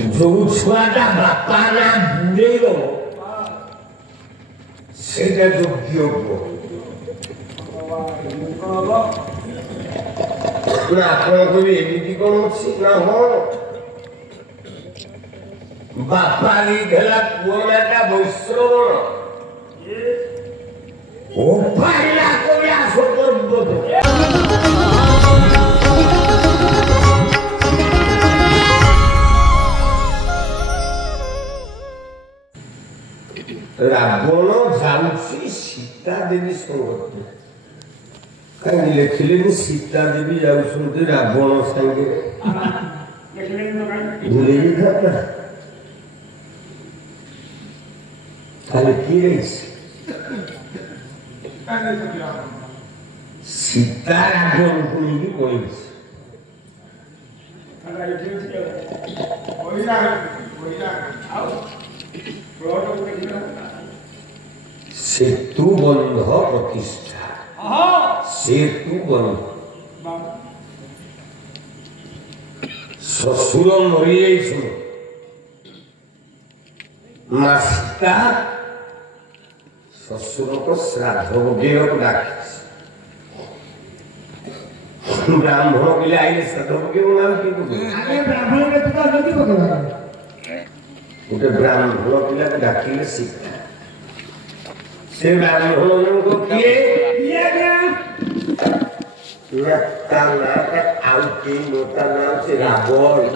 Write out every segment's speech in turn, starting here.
जो छुआटा बापा ना बुड़ेलो सेटा योग्य ना आपको भी एमिति कौन अच्छी ना हो बापा ली घला पुआना का वैश्रवण ओ पाइला को या सोतर बोध रावण जाउची सीता देवी संगत कहीं लिखले सीता देवी जाउछंती रावण संगे भूले था खाली की रही सीता रावण को नहीं कोई सेतु बंध प्रतिष्ठा सेतु बंध ससुर मरी सीता ससुर को श्राद्ध भोगियों डाक ब्राह्मण के लिए आइले श्राद्ध भोगियों ब्राह्मण ने तो नहीं पकड़ा उटे ब्राह्मण पिला को डाकिले सीता से ब्राह्मण को किए किया गया नता ना आउटी नता नाम से रावण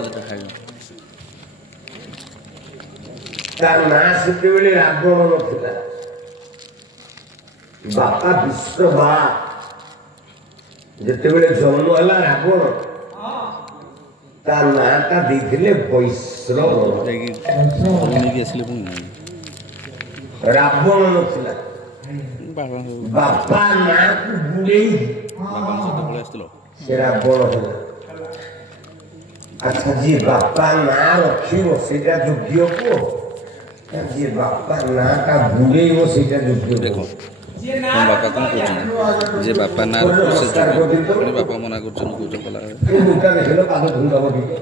तार ना से बेले रावण नथिला बापा विश्वभा जते बेले जन्म हला रावण तार ना ता देखले वैश्रव रावण नथिला बापा ना को बुलेई से रावण होला अच्छा जी बापा ना रखियो सेटा योग्य को जी बापा ना का बुलेई वो सेटा योग्य देखो बापा कौन कहछन जे बापा ना से जोड़ी बापा मना करछन कोजन कला ए मुटा देखलो कागज ढूंढाबो दिके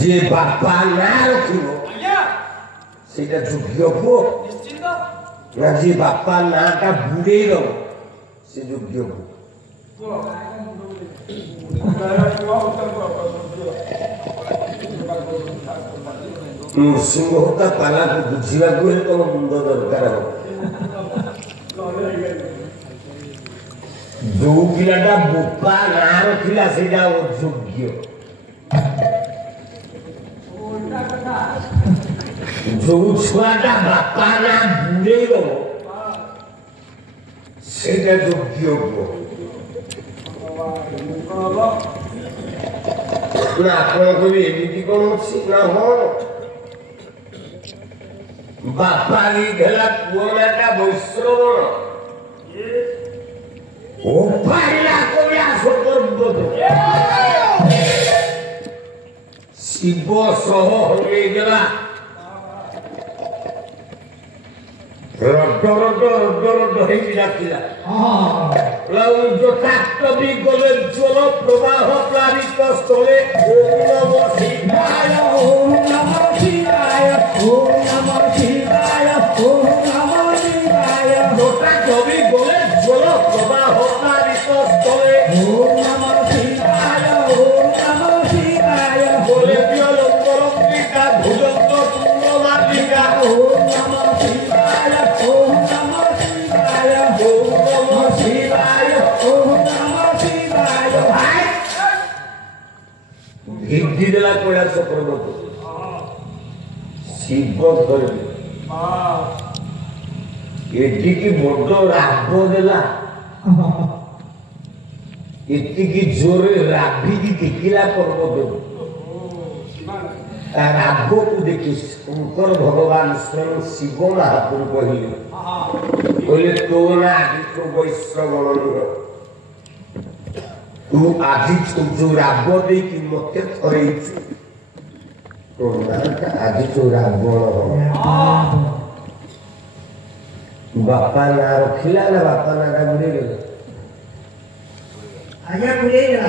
जे बापा ना रखियो सेटा योग्य को निश्चित ना जे बापा ना का बुलेलो से योग्य को सिंह होता पाला को बुझिया को है तो मुंड दरकार हो जो पिलाटा बुपा ना रखिला सेटा योग्य जो छुआटा बापा ना बुड़ेलो सेटा योग्य ना आपको भी एमिति कौन अच्छी ना हो बापा ली घला पुआना का वैश्रवण ओ पाइला को या सोतर बोध शिव सह होले गला रड हे डाकिला जो ताक्त भी गले जल प्रवाह प्लावित स्थले ओम नमः शिवाय ओम नमः शिवाय ओम नमः शिवाय ओम नमः शिवाय जो ताक्त भी गले जल प्रवाह प्लावित स्थले ओम नमः शिवाय ओम नमः शिवाय बोले दियो परमपिता भुजंग पुण्यमालिका ओम नमः शिवाय ओम नमः शिवाय ओम नमः शिवाय ओम नमः शिवाय हिंदी देला कोड़ा सप्रमत शिव धरले एटी की बड़ राग देला एटी की जोरे राभी की टिकिला पर्वत राग को देखी शंकर भगवान स्वयं शिव महापुर कहले तो ना तो वैश्रवण तू आदि जो राग दे कि मत थरे तो ना आदि जो रावण बापा ना रखिला ना बापा ना बुड़े आज्ञा बुलेगा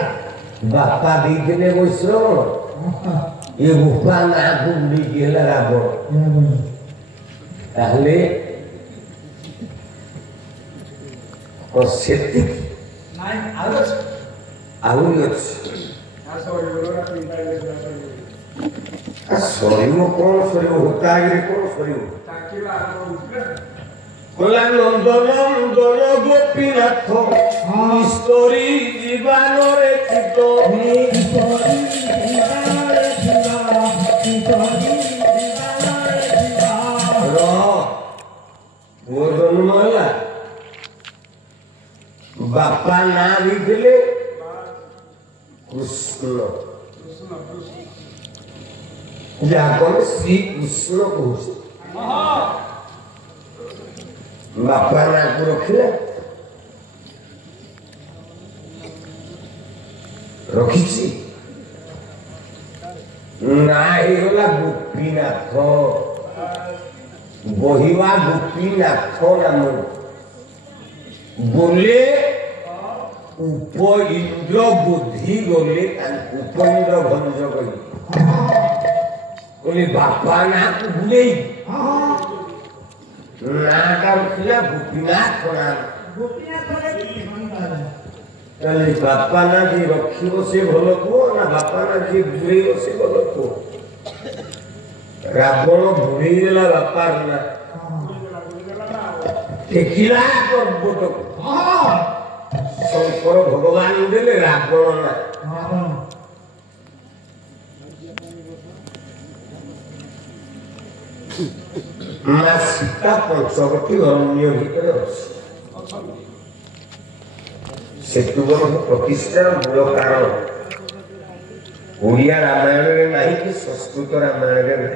बापा दी दिने वैश्रवण ये गुफा ना बुली गेला रावण ताहले और सेतिक नाइन आवर्स आउरी अछि सरियो कोन सरियो होता है कोन सरियो कोला नंदन नंदन गोपीनाथ स्तरी जीवानरे चित वो जन्म है बापा ना लिखले कृष्ण जाकर श्री कृष्ण कहूँ बापा ना को रखिले रखिছি ना ହେଇଗଲା ଗୋପୀନାଥ ବହିବା ଗୋପୀନାଥ ନାମ बोले उप इंद्र बुद्धि बोले उप इंद्र भंज बोले बापा ना को भूले ना का रखिला गोपीनाथ नाम चले बापा ना जी रखिबो से भल को ना बापा ना जी भूलेइबो से भल को रावण भूलेइला बापा ना देखिला पर्वत शंकर भगवान देले रावण ना मां सीता पंचवटी अरण्य भीतर अछि सेतुबंध प्रतिष्ठार मूल कारण ओडिया रामायण में नहीं कि संस्कृत रामायण में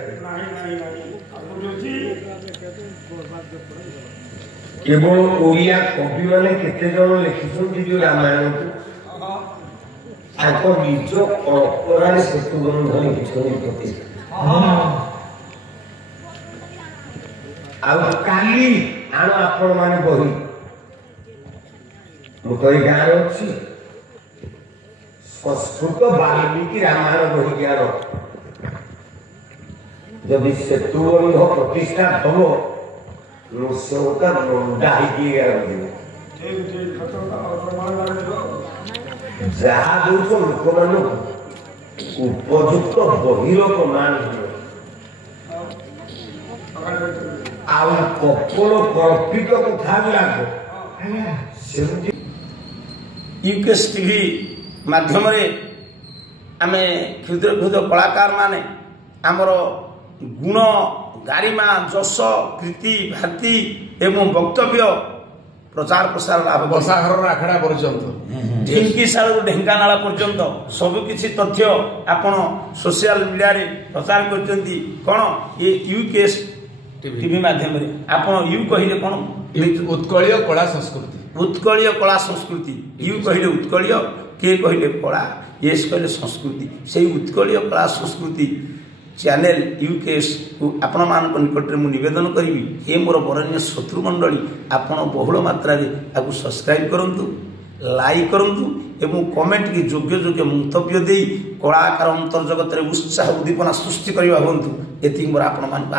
केवल ओडिया कवि मैंने केते जन लिखिछन्ति जो रामायण को निज परंपरा सेतुबंध लिखिछन्ति आउ काली आनो आपण माने बही मुतई गाँव अच्छी संस्कृत वाल्मीकि रामायण बही ज्ञान जदि सेतुबंध प्रतिष्ठा हम नृसिंहता लंडा जहा दूस लोक मान उपयुक्त बहिर प्रमाण आउ कपल कल्पित कथा गुराक यूकेएस टीवी माध्यम आमे क्षुद्र क्षुद्र कलाकार माने आमर गुण गारिमा जस कृति भाति एवं वक्तव्य प्रचार प्रसार लाभ बसाघर आखड़ा पर्यंत ढिंकीशाल ढेंकानाला पर्यंत सबकिछि तथ्य आपण सोशल मीडिया रे प्रचार करचंती कोन ये यूकेएस टीवी माध्यम आपण यू कहिले कोन उत्कलीय कला संस्कृति उत्कलीय कला संस्कृति यू कहिले उत्कलीय के कहिले कला येस कहिले संस्कृति से उत्कलीय कला संस्कृति चैनल यूकेएस को आपण मान निकट में निवेदन करी ये मोर बरण्य शत्रु मंडली आपण बहुल मात्रा रे आकु सब्सक्राइब करंतु लाइक करंतु एवं कमेंट की योग्य योग्य मंतव्य दे कलाकार अंतर्जगत रे उत्साह उद्दीपना सृष्टि करबा होंतु एति मोर आपण मान